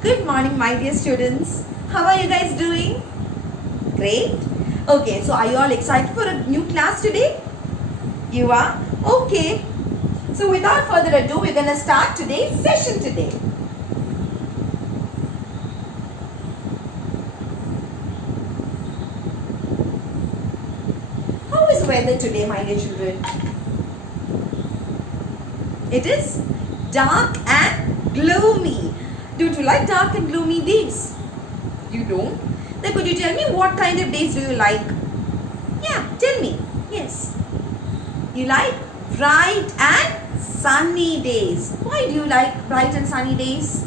Good morning, my dear students. How are you guys doing? Great. Okay, so are you all excited for a new class today? You are? Okay. So without further ado, we're going to start today's session today. How is weather today, my dear children? It is dark and gloomy. Don't you like dark and gloomy days? You don't? Then could you tell me what kind of days do you like? Yeah, tell me. Yes. You like bright and sunny days. Why do you like bright and sunny days?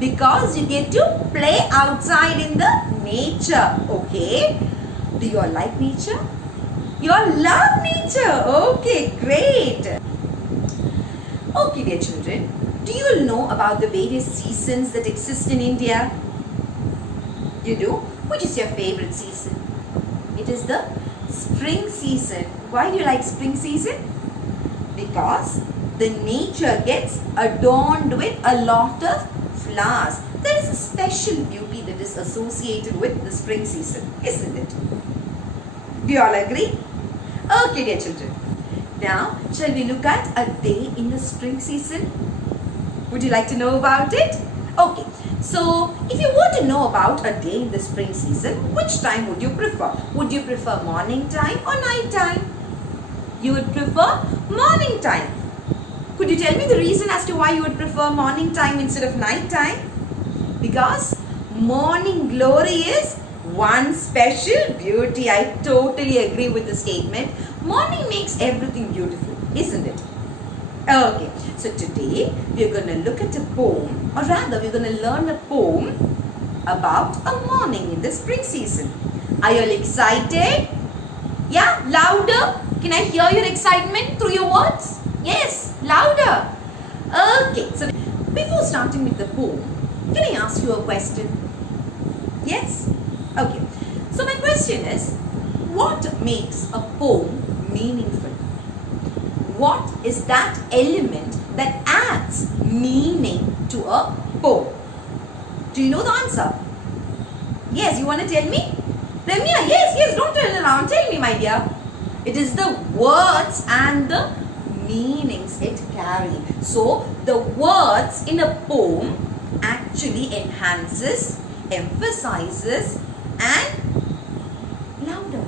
Because you get to play outside in the nature. Okay. Do you all like nature? You all love nature. Okay, great. Okay, dear children. Do you all know about the various seasons that exist in India? You do? Which is your favorite season? It is the spring season. Why do you like spring season? Because the nature gets adorned with a lot of flowers. There is a special beauty that is associated with the spring season, isn't it? Do you all agree? Okay, dear children. Now, shall we look at a day in the spring season? Would you like to know about it? Okay, so if you want to know about a day in the spring season, which time would you prefer? Would you prefer morning time or night time? You would prefer morning time. Could you tell me the reason as to why you would prefer morning time instead of night time? Because morning glory is one special beauty. I totally agree with the statement. Morning makes everything beautiful, isn't it? Okay, so today we're going to look at a poem, or rather we're going to learn a poem about a morning in the spring season. Are you all excited? Yeah, louder. Can I hear your excitement through your words? Yes, louder. Okay, so before starting with the poem, can I ask you a question? Yes? Okay, so my question is, what makes a poem meaningful? What is that element that adds meaning to a poem? Do you know the answer? Yes, you want to tell me? Ramya, yes, don't turn around. Tell me, my dear. It is the words and the meanings it carries. So, the words in a poem actually enhances, emphasizes and louder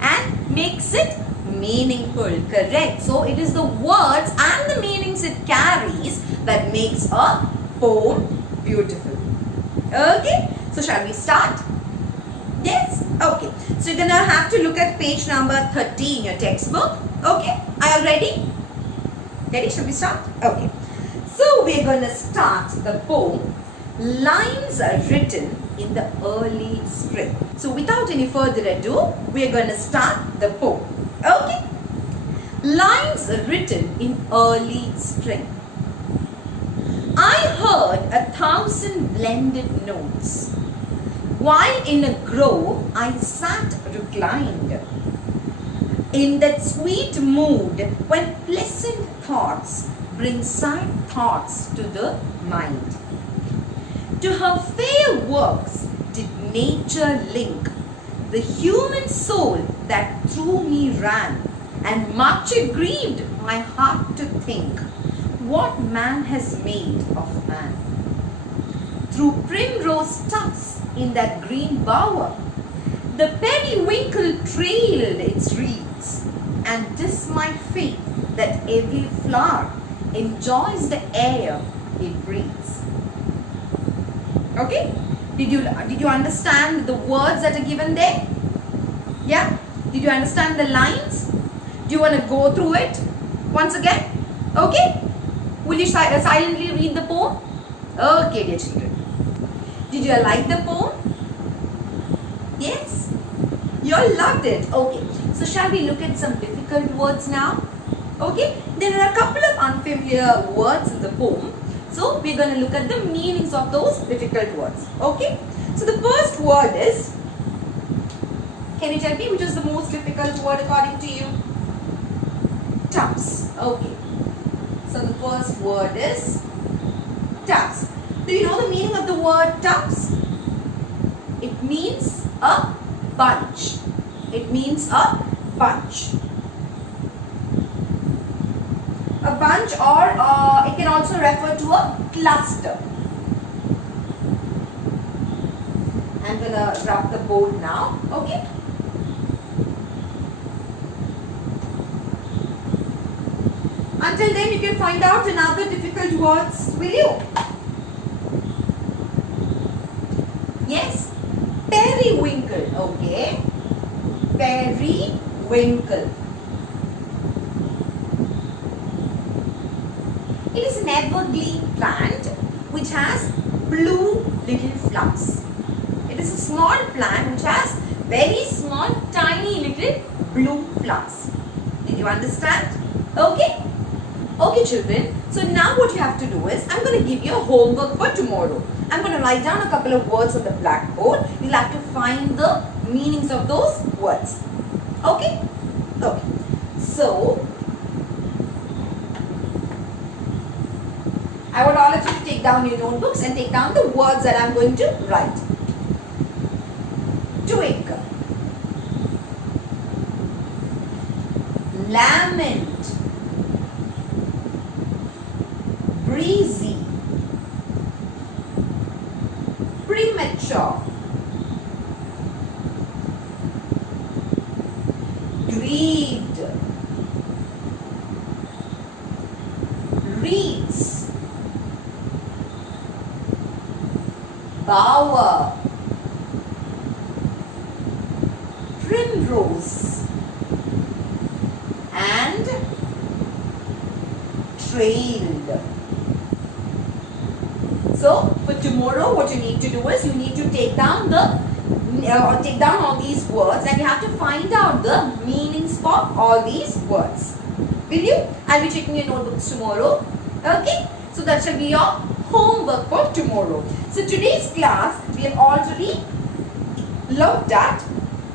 and makes it meaningful, correct? So it is the words and the meanings it carries that makes a poem beautiful. Okay, so shall we start? Yes? Okay, so you're gonna have to look at page number 30 in your textbook. Okay, are you ready? Ready? Shall we start? Okay, so we're gonna start the poem. Lines are written in the early spring. So without any further ado, we're going to start the poem. Okay? Lines are written in early spring. I heard 1,000 blended notes. While in a grove, I sat reclined. In that sweet mood when pleasant thoughts bring sad thoughts to the mind. To her fair works did nature link the human soul that through me ran, and much it grieved my heart to think what man has made of man. Through primrose tufts in that green bower, the periwinkle trailed its wreaths, and 'tis my faith that every flower enjoys the air it breathes. Okay, did you understand the words that are given there? Yeah, did you understand the lines? Do you want to go through it once again? Okay, will you silently read the poem? Okay, dear children, did you like the poem? Yes, you all loved it. Okay, so shall we look at some difficult words now? Okay, there are a couple of unfamiliar words in the poem. So, we're going to look at the meanings of those difficult words. Okay? So, the first word is, can you tell me which is the most difficult word according to you? Tufts. Okay. So, the first word is tufts. Do you know the meaning of the word tufts? It means a bunch. It means a bunch. A bunch, or it can also refer to a cluster. I'm gonna rub the board now. Okay. Until then, you can find out another difficult words, will you? Yes, periwinkle. Okay, periwinkle. It is an evergreen plant which has blue little flowers. It is a small plant which has very small, tiny little blue flowers. Did you understand? Okay. Okay, children. So now what you have to do is, I'm going to give you a homework for tomorrow. I'm going to write down a couple of words on the blackboard. You'll have to find the meanings of those words. Okay? Okay. So, I want all of you to take down your notebooks and take down the words that I'm going to write. Twig, lament, breezy, premature, grieved, reeds, bower, primrose, and trailed. So for tomorrow, what you need to do is, you need to take down all these words, and you have to find out the meanings for all these words. Will you? I'll be checking your notebooks tomorrow. Okay? So that shall be your homework for tomorrow. So today's class, we have already looked at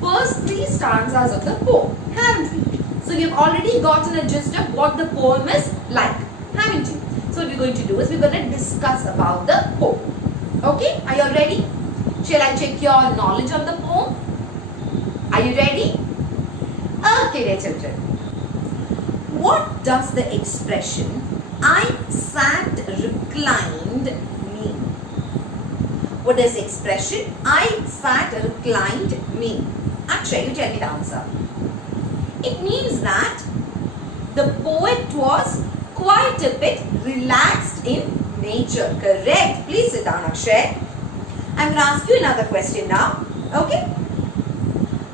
first 3 stanzas of the poem, haven't we? So we have already gotten a gist of what the poem is like, haven't you? So what we're going to do is, we're going to discuss about the poem. Okay? Are you all ready? Shall I check your knowledge of the poem? Are you ready? Okay, dear children. What does the expression "I sat reclined" mean? What does the expression "I sat reclined" mean? Akshay, you tell me the answer. It means that the poet was quite a bit relaxed in nature. Correct. Please sit down, Akshay. I'm going to ask you another question now. Okay.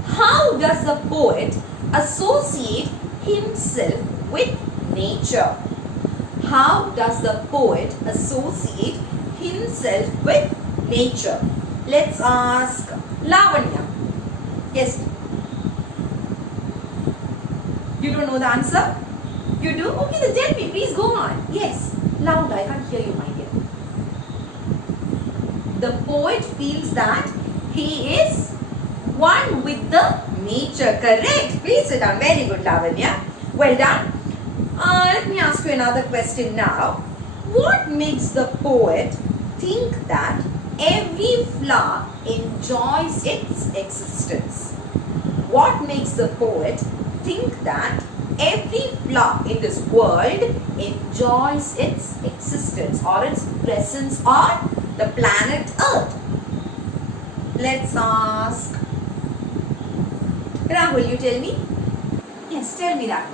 How does the poet associate himself with nature? How does the poet associate himself with nature? Let's ask Lavanya. Yes. You don't know the answer? You do? Okay, then tell me. Please go on. Yes. Loud. I can't hear you, my dear. The poet feels that he is one with the nature. Correct. Please sit down. Very good, Lavanya. Well done. Let me ask you another question now. What makes the poet think that every flower enjoys its existence? What makes the poet think that every flower in this world enjoys its existence or its presence on the planet Earth? Let's ask Rahul, you tell me. Yes, tell me that.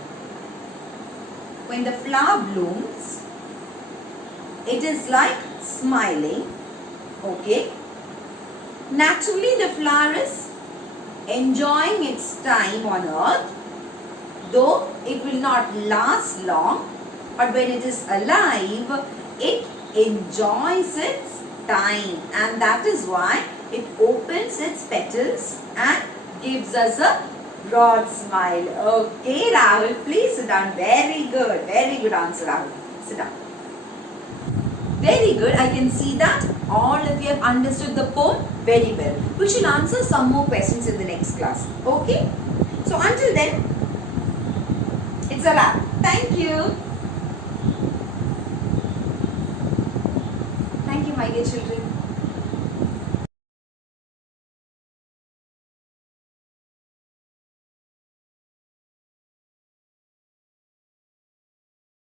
When the flower blooms, it is like smiling. Okay. Naturally, the flower is enjoying its time on earth, though it will not last long, but when it is alive, it enjoys its time, and that is why it opens its petals and gives us a broad smile. Okay, Rahul, please sit down. Very good answer, Rahul. Sit down. Very good. I can see that all of you have understood the poem very well. We shall answer some more questions in the next class. Okay? So until then, it's a wrap. Thank you. Thank you, my dear children.